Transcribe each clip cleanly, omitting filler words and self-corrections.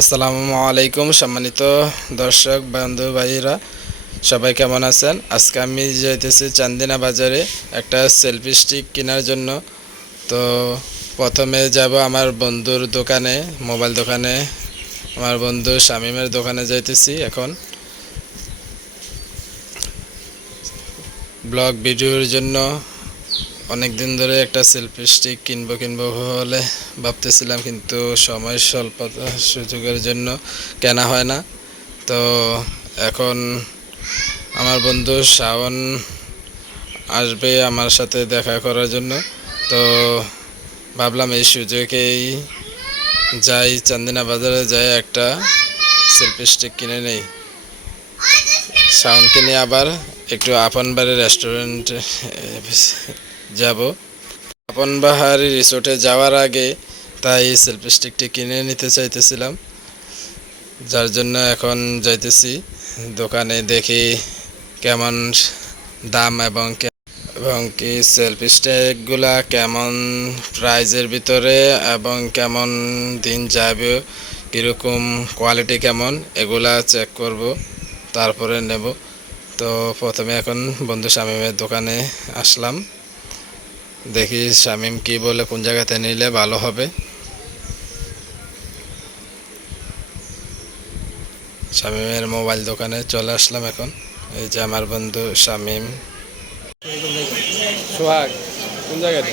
আসসালামু আলাইকুম সম্মানিত দর্শক বন্ধু ভাইরা, সবাই কেমন আছেন? আজকে আমি যাইতেছি চান্দিনা বাজারে একটা সেলফি স্টিক কেনার জন্য। তো প্রথমে যাব আমার বন্ধুর দোকানে, মোবাইল দোকানে, আমার বন্ধু শামীমের দোকানে যাইতেছি এখন ব্লগ ভিডিওর জন্য। অনেক দিন ধরে একটা সেলফি স্টিক কিনবো বলে ভাবতেছিলাম, কিন্তু সময় স্বল্পতা সুযোগের জন্য কেনা হয় না। তো এখন আমার বন্ধু শাওন আসবে আমার সাথে দেখা করার জন্য। তো ভাবলাম এই সুযোগেই যাই, চান্দিনা বাজারে যাই, একটা সেলফি স্টিক কিনে নেই। শাওনকে নিয়ে আবার একটু আপন বাড়ি রেস্টুরেন্টে যাব। আপন বাহারি রিসোর্টে যাওয়ার আগে তাই সেলফি স্টিকটি কিনে নিতে চাইতেছিলাম, যার জন্য এখন যাইতেছি দোকানে। দেখি কেমন দাম এবং কি সেলফি স্টিকগুলা কেমন প্রাইজের ভিতরে এবং কেমন দিন যাবে, কীরকম কোয়ালিটি কেমন, এগুলা চেক করব, তারপরে নেব। তো প্রথমে এখন বন্ধু শামীমের দোকানে আসলাম। দেখি শামীম কি বলে, কোন জায়গাতে নিলে ভালো হবে। শামীমের মোবাইল দোকানে চলে আসলাম এখন। এই যে আমার বন্ধু শামীম। সোহাগ কোন জায়গাতে?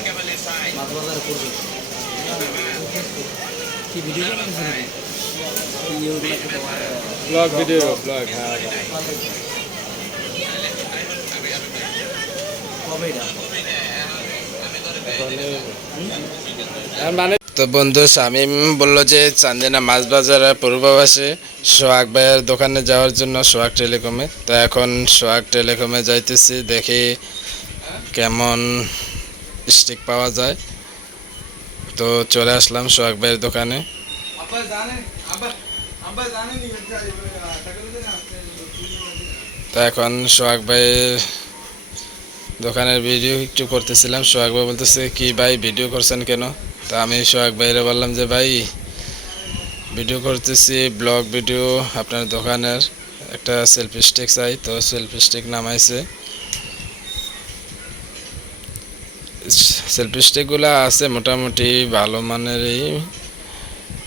ব্লগ ভিডিও ব্লগ, হ্যাঁ। মানে তো বন্ধু শামীম বলল যে চান্দিনা মাছ বাজারের পূর্ব পাশে সোহাগ ভাইয়ের দোকানে যাওয়ার জন্য, সোহাগ টেলিকমে। তো এখন সোহাগ টেলিকমে যাইতেছি, দেখি কেমন স্টিক পাওয়া যায়। তো চলে আসলাম সোহাগ ভাইয়ের দোকানে। তো এখন সোহাগ ভাইয়ের দোকানের ভিডিও একটু করতেছিলাম। সোহাগ ভাই বলতেছে, কি ভাই ভিডিও করছেন কেন? তো আমি সোহাগ ভাইরে বললাম যে ভাই ভিডিও করতেছি, ব্লগ ভিডিও, আপনার দোকানের একটা সেলফি স্টিক চাই। তো সেলফি স্টিক নামাইছে। সেলফি স্টিকগুলো আছে মোটামুটি ভালো মানেরই।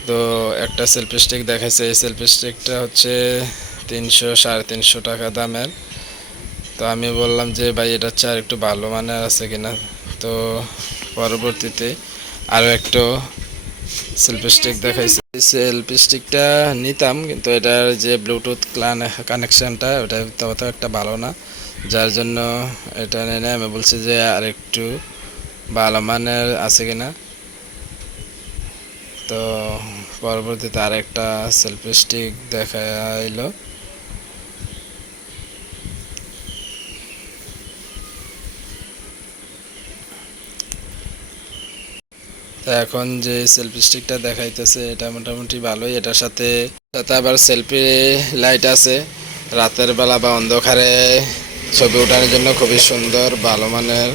তো একটা সেলফি স্টিক দেখাইছে, এই সেলফি স্টিকটা হচ্ছে 300-350 টাকা দামের। তো আমি বললাম যে ভাই এটা হচ্ছে আর একটু ভালো মানের আছে কিনা। তো পরবর্তীতে আরও একটু সেলফি স্টিক দেখাইছে। সেলফি স্টিকটা নিতাম, কিন্তু এটার যে ব্লুটুথ কানেকশানটা ওটা তত একটা ভালো না, যার জন্য এটা নিয়ে আমি বলছি যে আর একটু ভালো মানের আছে কিনা। তো পরবর্তীতে আরেকটা সেলফি স্টিক দেখাইলো। তো এখন যে সেলফি স্টিকটা দেখাইতেছে এটা মোটামুটি ভালোই। এটার সাথে সাথে আবার সেলফি লাইট আছে, রাতের বেলা বা অন্ধকারে ছবি ওঠানোর জন্য খুবই সুন্দর, ভালো মানের।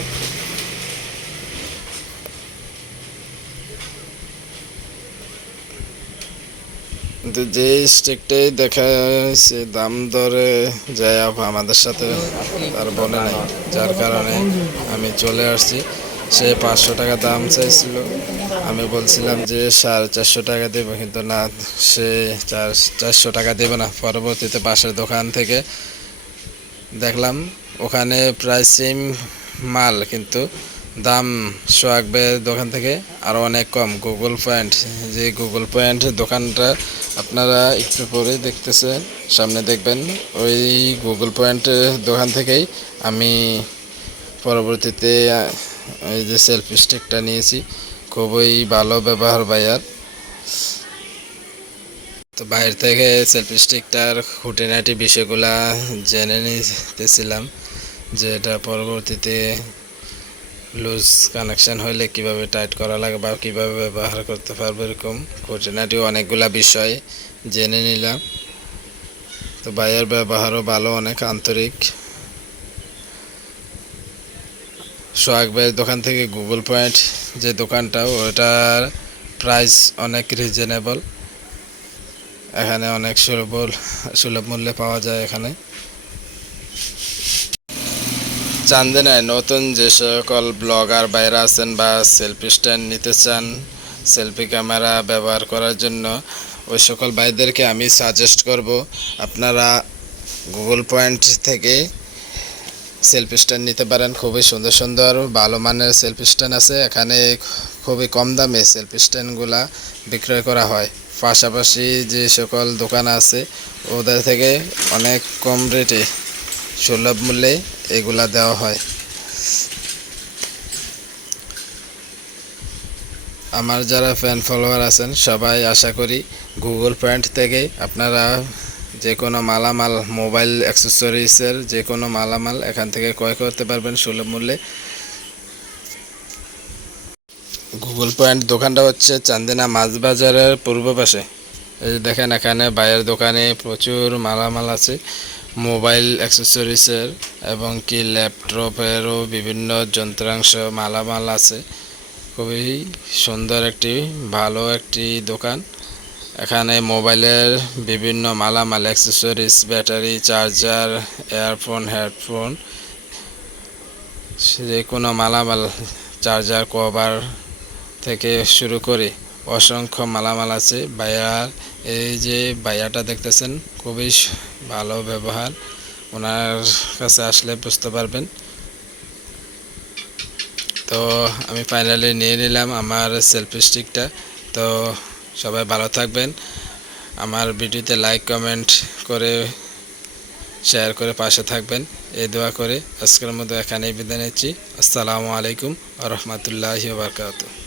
কিন্তু যে স্টিকটাই দেখাচ্ছে দাম দরে যায় আমাদের সাথে তার বলে নাই, যার কারণে আমি চলে আসছি। সে 500 টাকা দাম চাইছিল, আমি বলছিলাম যে 450 টাকা দেবো, কিন্তু না, সে 400 টাকা দেবে না। পরবর্তীতে পাশের দোকান থেকে দেখলাম ওখানে প্রায় সেম মাল, কিন্তু দাম সোহাগ ভাইয়ের দোকান থেকে আরও অনেক কম। গুগল পয়েন্ট, যে গুগল পয়েন্ট দোকানটা আপনারা একটু পরে দেখতেছেন, সামনে দেখবেন, ওই গুগল পয়েন্টের দোকান থেকেই আমি পরবর্তীতে এই যে সেলফি স্টিকটা নিয়েছি। খুবই ভালো ব্যবহার ভাইয়ার। তো বাইরে থেকে সেলফি স্টিকটার খুঁটিনাটি বিষয়গুলা জেনে নিতেছিলাম, যে এটা পরবর্তীতে লুজ কানেকশান হইলে কিভাবে টাইট করা লাগে বা কীভাবে ব্যবহার করতে পারবো, এরকম খুঁটিনাটি অনেকগুলা বিষয় জেনে নিলাম। তো ভাইয়ের ব্যবহারও ভালো, অনেক আন্তরিক। সোহাগ ভাইয়ের দোকান থেকে গুগল পয়েন্ট যে দোকানটা, ওটার প্রাইস অনেক রিজনেবল। এখানে অনেক সুলভ মূল্যে পাওয়া যায়। এখানে চান্দিনায় নতুন যে সকল ব্লগার বাইরে আছেন বা সেলফি স্ট্যান্ড নিতে চান, সেলফি ক্যামেরা ব্যবহার করার জন্য, ওই সকল ভাইদেরকে আমি সাজেস্ট করব আপনারা গুগল পয়েন্ট থেকে সেলফি স্ট্যান্ড নিতে পারেন। খুবই সুন্দর সুন্দর ভালো মানের সেলফি স্ট্যান্ড আছে এখানে। খুবই কম দামে সেলফি স্ট্যান্ডগুলা বিক্রয় করা হয়। পাশাপাশি যে সকল দোকান আছে ওদের থেকে অনেক কম রেটে সুলভ মূল্যে এগুলা দেওয়া হয়। আমার যারা ফ্যান ফলোয়ার আছেন সবাই আশা করি গুগল পয়েন্ট থেকে আপনারা যে কোনো মালামাল, মোবাইল অ্যাক্সেসরিজের যে কোনো মালামাল এখান থেকে ক্রয় করতে পারবেন সুলভ মূল্যে। গুগল পয়েন্ট দোকানটা হচ্ছে চান্দিনা মাছ বাজারের পূর্ব পাশে। এই যে দেখেন এখানে বাইরের দোকানে প্রচুর মালামাল আছে, মোবাইল অ্যাক্সেসরিজের এবং কি ল্যাপটপেরও বিভিন্ন যন্ত্রাংশ মালামাল আছে। খুবই সুন্দর একটি ভালো একটি দোকান। এখানে মোবাইলের বিভিন্ন মালামাল, accessories, battery, charger, earphone, headphone, যে কোনো মালামাল, চার্জার কভার থেকে শুরু করে অসংখ্য মালামাল আছে। এই যে ভাইয়াটা দেখতেছেন খুবই ভালো ব্যবহার, ওনার কাছে আসলে বুঝতে পারবেন। তো আমি ফাইনালি নিয়ে নিলাম আমার সেলফি স্টিকটা। তো সবাই ভালো থাকবেন, আমার ভিডিওতে লাইক কমেন্ট করে শেয়ার করে পাশে থাকবেন এই দোয়া করে আজকের মতো এখানেই বিদায় নিচ্ছি। আসসালামু আলাইকুম ওয়া রাহমাতুল্লাহি ওয়া বারাকাতুহু।